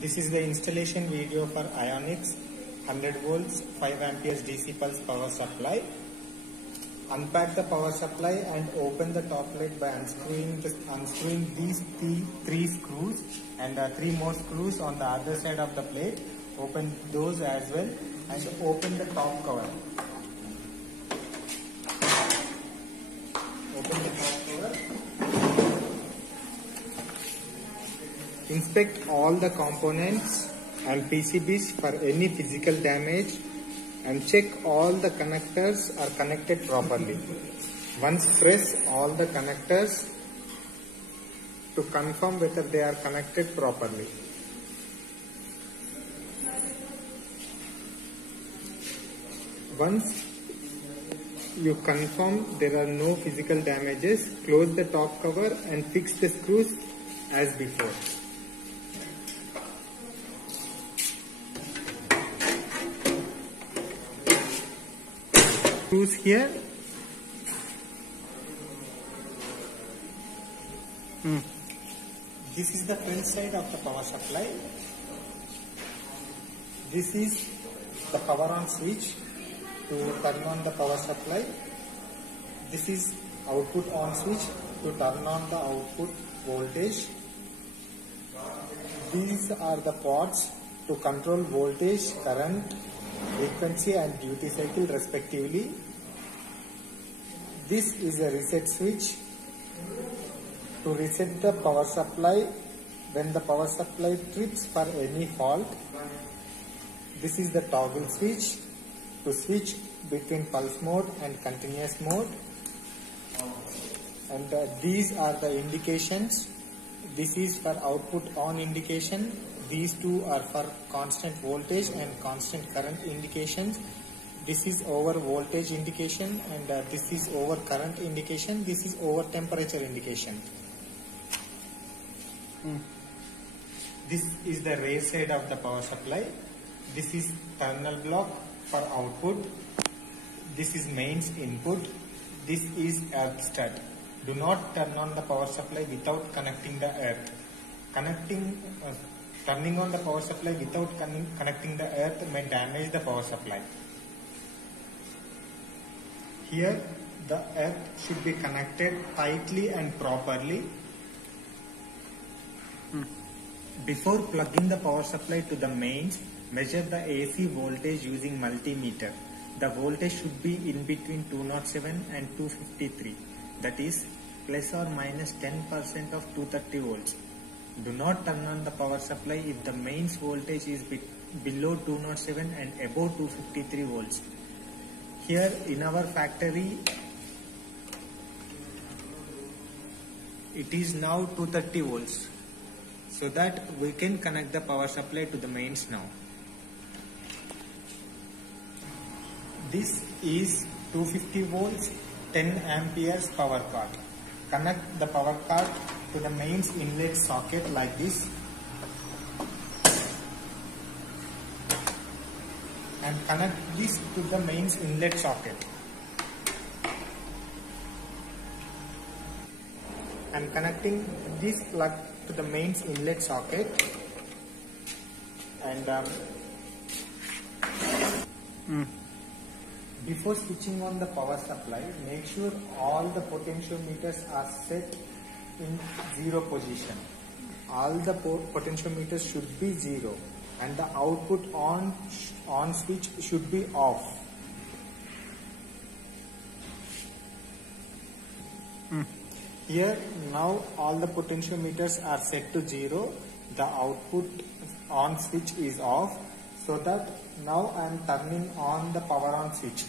This is the installation video for Ionix 100 volts 5 amperes DC pulse power supply. Unpack the power supply and open the top lid by unscrewing these three screws and 3 more screws on the other side of the plate. Open those as well and open the top cover. Open the top cover. Inspect all the components and PCBs for any physical damage and check all the connectors are connected properly. Once press all the connectors to confirm whether they are connected properly. Once you confirm there are no physical damages, close the top cover and fix the screws as before. Screws here. This is the front side of the power supply. This is the power on switch to turn on the power supply. This is output on switch to turn on the output voltage. These are the ports to control voltage, current, frequency and duty cycle respectively. This is a reset switch to reset the power supply when the power supply trips for any fault. This is the toggle switch to switch between pulse mode and continuous mode. And these are the indications. This is for output on indication. These two are for constant voltage and constant current indications. This is over voltage indication and this is over current indication. This is over temperature indication. This is the raise side of the power supply. This is terminal block for output. This is mains input. This is earth stud. Do not turn on the power supply without connecting the earth. Turning on the power supply without connecting the earth may damage the power supply. Here the earth should be connected tightly and properly. Before plugging the power supply to the mains, measure the AC voltage using multimeter. The voltage should be in between 207 and 253. That is plus or minus 10% of 230 volts. Do not turn on the power supply if the mains voltage is below 207 and above 253 volts. Here in our factory, it is now 230 volts. So that we can connect the power supply to the mains now. This is 250 volts 10 amperes power cord. Connect the power cord to the mains inlet socket like this and connect this to the mains inlet socket. I am connecting this plug to the mains inlet socket and before switching on the power supply, make sure all the potentiometers are set in 0 position. All the potentiometers should be 0 and the output on switch should be off. Here now all the potentiometers are set to 0. The output on switch is off. So that now I am turning on the power on switch.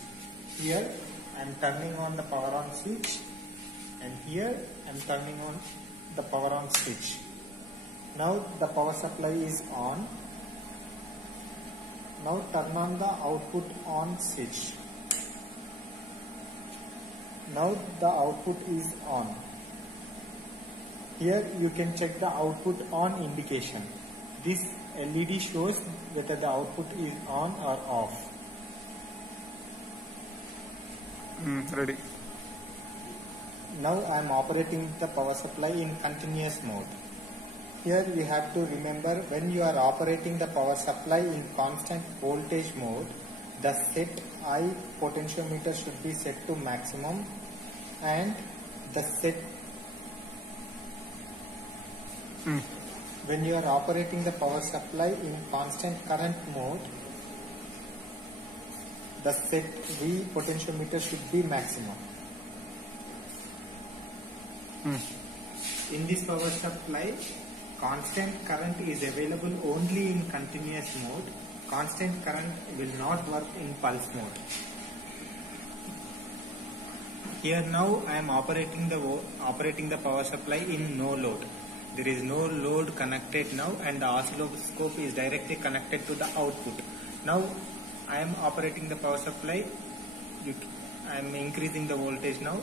Here I am turning on the power on switch and here I am turning on the power on switch. Now the power supply is on. Now turn on the output on switch. Now the output is on. Here you can check the output on indication. This LED shows whether the output is on or off. Ready. Now I am operating the power supply in continuous mode. Here we have to remember, when you are operating the power supply in constant voltage mode, the set I potentiometer should be set to maximum, and the set when you are operating the power supply in constant current mode, the set V potentiometer should be maximum. In this power supply, constant current is available only in continuous mode. Constant current will not work in pulse mode. Here now I am operating the power supply in no load. There is no load connected now, and the oscilloscope is directly connected to the output. Now I am operating the power supply. I am increasing the voltage now.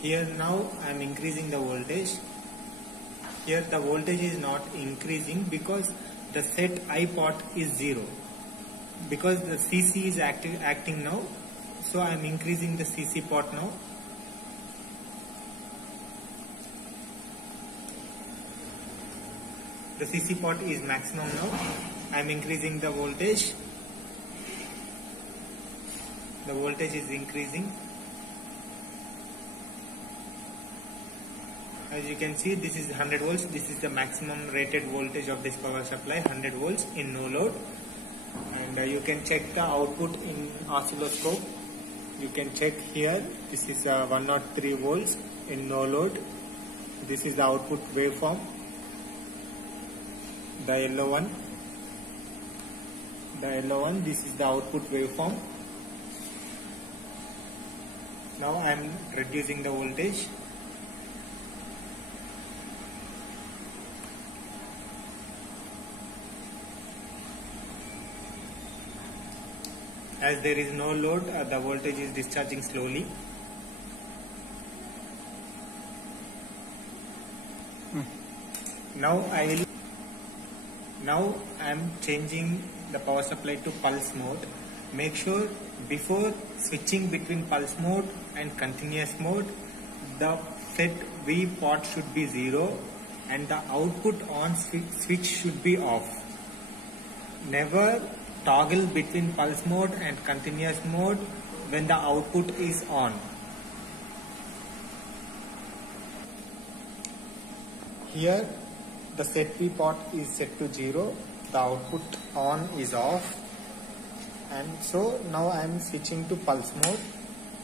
Here now I am increasing the voltage. Here the voltage is not increasing because the set I pot is 0. Because the CC is acting now, so I am increasing the CC pot now. The CC pot is maximum now. I am increasing the voltage. The voltage is increasing. As you can see, this is 100 volts. This is the maximum rated voltage of this power supply, 100 volts in no load. And you can check the output in oscilloscope. You can check here. This is 103 volts in no load. This is the output waveform. The yellow one. This is the output waveform. Now I am reducing the voltage. As there is no load, the voltage is discharging slowly. Now I am changing the power supply to pulse mode. Make sure before switching between pulse mode and continuous mode, the set V pot should be 0 and the output on switch should be off. Never toggle between pulse mode and continuous mode when the output is on. Here the set V pot is set to 0, the output on is off, and so now I am switching to pulse mode.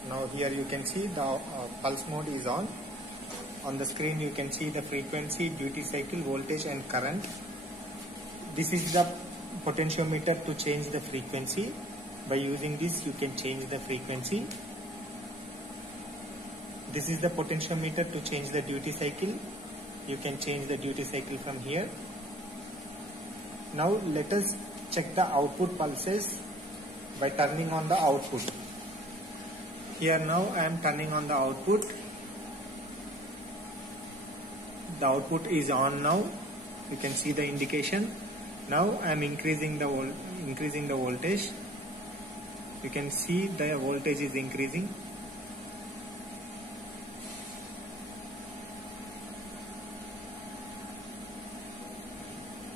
Now here you can see the pulse mode is on. On the screen you can see the frequency, duty cycle, voltage and current. This is the potentiometer to change the frequency. By using this you can change the frequency. This is the potentiometer to change the duty cycle. You can change the duty cycle from here. Now let us check the output pulses by turning on the output. Here now I am turning on the output. The output is on now. You can see the indication. Now I am increasing the voltage. You can see the voltage is increasing.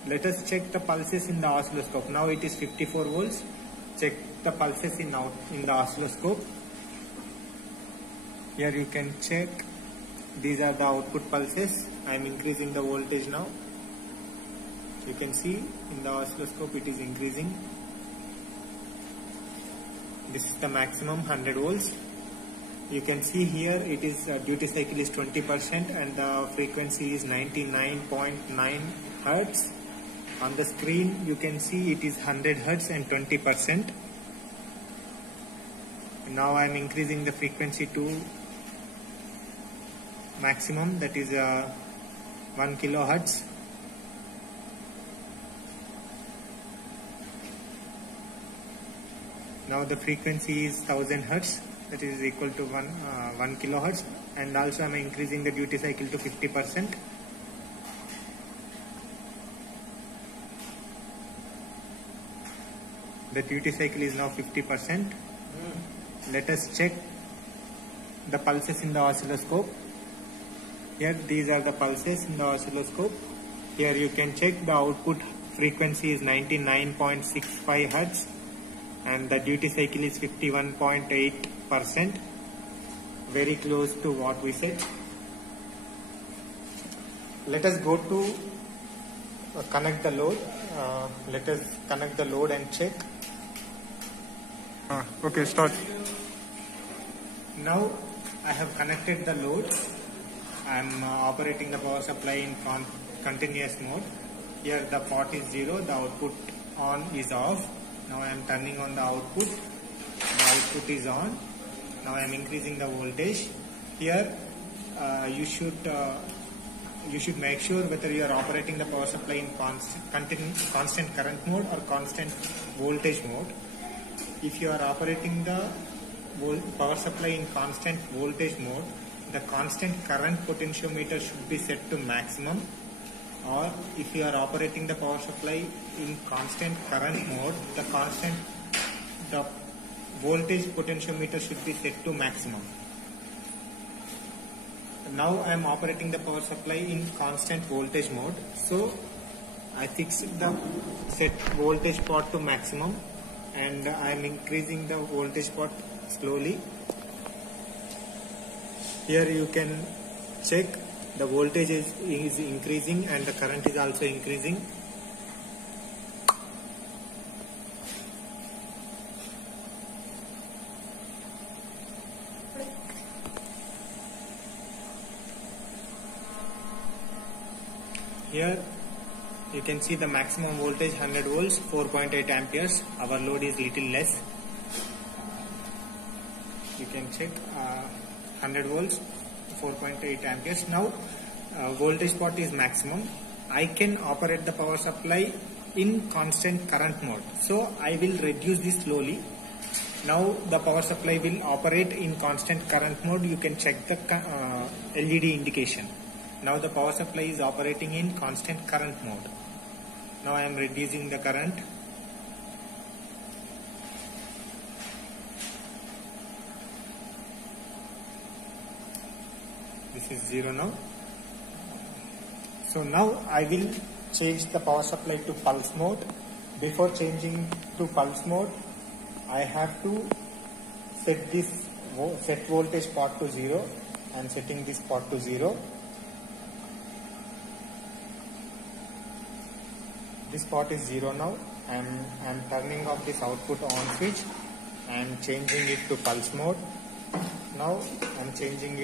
Let us check the pulses in the oscilloscope. Now it is 54 volts. Check the pulses in the oscilloscope. Here you can check. These are the output pulses. I am increasing the voltage now. You can see in the oscilloscope it is increasing. This is the maximum 100 volts. You can see here it is duty cycle is 20% and the frequency is 99.9 Hertz. On the screen you can see it is 100 Hertz and 20%. Now I am increasing the frequency to maximum, that is 1 kilohertz. Now the frequency is 1000 Hertz, that is equal to 1 kilohertz, and also I am increasing the duty cycle to 50%. The duty cycle is now 50%. Let us check the pulses in the oscilloscope. Here these are the pulses in the oscilloscope. Here you can check the output frequency is 99.65 Hz and the duty cycle is 51.8%. Very close to what we said. Let us go to connect the load. Let us connect the load and check. Okay, start. Now I have connected the load. I am operating the power supply in continuous mode. Here the pot is 0, the output on is off. Now I am turning on the output. The output is on. Now I am increasing the voltage. Here you should make sure whether you are operating the power supply in constant current mode or constant voltage mode. If you are operating the power supply in constant voltage mode, the constant current potentiometer should be set to maximum, or if you are operating the power supply in constant current mode, the voltage potentiometer should be set to maximum. Now I am operating the power supply in constant voltage mode, so I fixed the set voltage pot to maximum and I am increasing the voltage pot slowly. Here you can check the voltage is increasing and the current is also increasing. Here you can see the maximum voltage 100 volts, 4.8 amperes. Our load is little less. You can check 100 volts, 4.8 amperes. Now voltage pot is maximum. I can operate the power supply in constant current mode. So I will reduce this slowly. Now the power supply will operate in constant current mode. You can check the LED indication. Now the power supply is operating in constant current mode. Now I am reducing the current. This is 0 now. So now I will change the power supply to pulse mode. Before changing to pulse mode, I have to set this set voltage pot to 0. I am setting this pot to 0. This pot is 0 now. I am turning off this output on switch. I am changing it to pulse mode. Now I am changing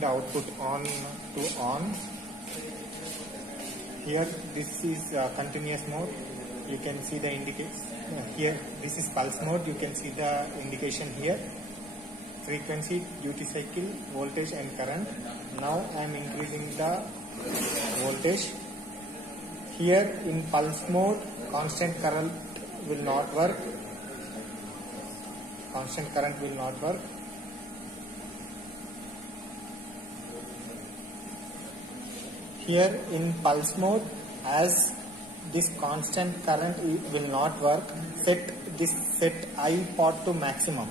the output on to on. Here this is continuous mode. You can see the indications. Here this is pulse mode. You can see the indication here. Frequency, duty cycle, voltage and current. Now I am increasing the voltage. Here in pulse mode, constant current will not work. Constant current will not work. Here in pulse mode, as this constant current will not work, set I pot to maximum.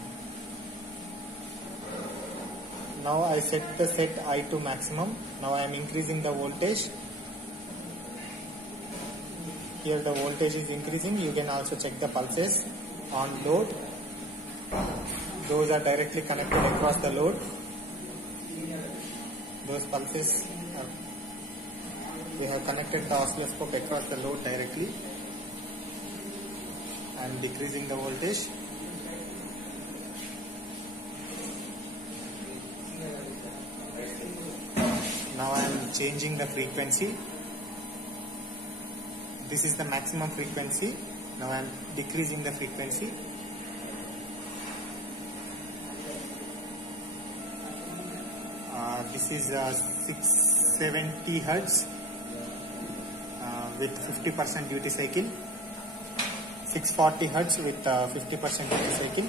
Now I set the set I to maximum. Now I am increasing the voltage. Here the voltage is increasing. You can also check the pulses on load. Those are directly connected across the load. Those pulses we have connected the oscilloscope across the load directly. I am decreasing the voltage. Now I am changing the frequency. This is the maximum frequency. Now I am decreasing the frequency. This is 670 Hz with 50% duty cycle. 640 Hz with 50% duty cycle.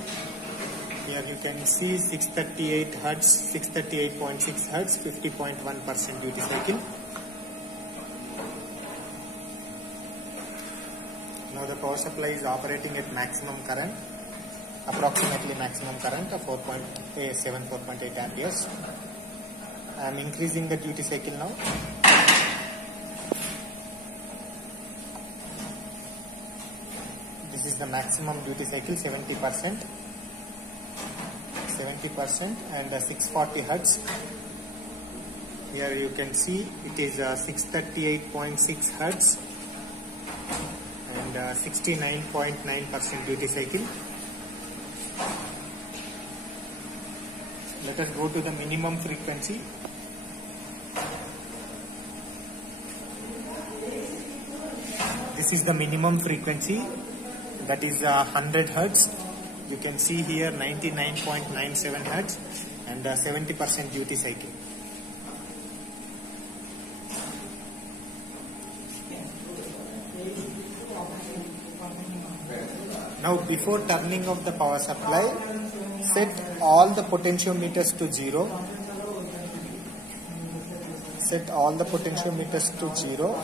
Here you can see 638 Hz, 638.6 Hz, 50.1% duty cycle. Now the power supply is operating at maximum current. approximately maximum current of 4.8 amperes. I am increasing the duty cycle now. This is the maximum duty cycle, 70%, and 640 Hertz. Here you can see it is 638.6 Hertz and 69.9% duty cycle. Let us go to the minimum frequency. This is the minimum frequency, that is 100 Hertz. You can see here 99.97 Hertz and 70% duty cycle. Now before turning off the power supply, set all the potentiometers to 0. Set all the potentiometers to 0.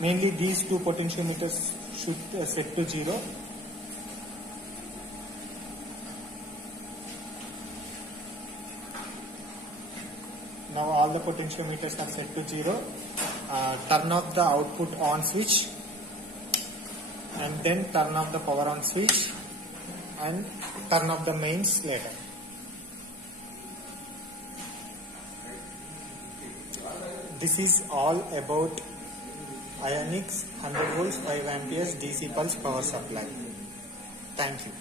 Mainly these two potentiometers should set to 0. Now all the potentiometers are set to 0. Turn off the output on switch and then turn off the power on switch and turn off the mains later. This is all about Ionix 100 volts 5 amperes DC pulse power supply. Thank you.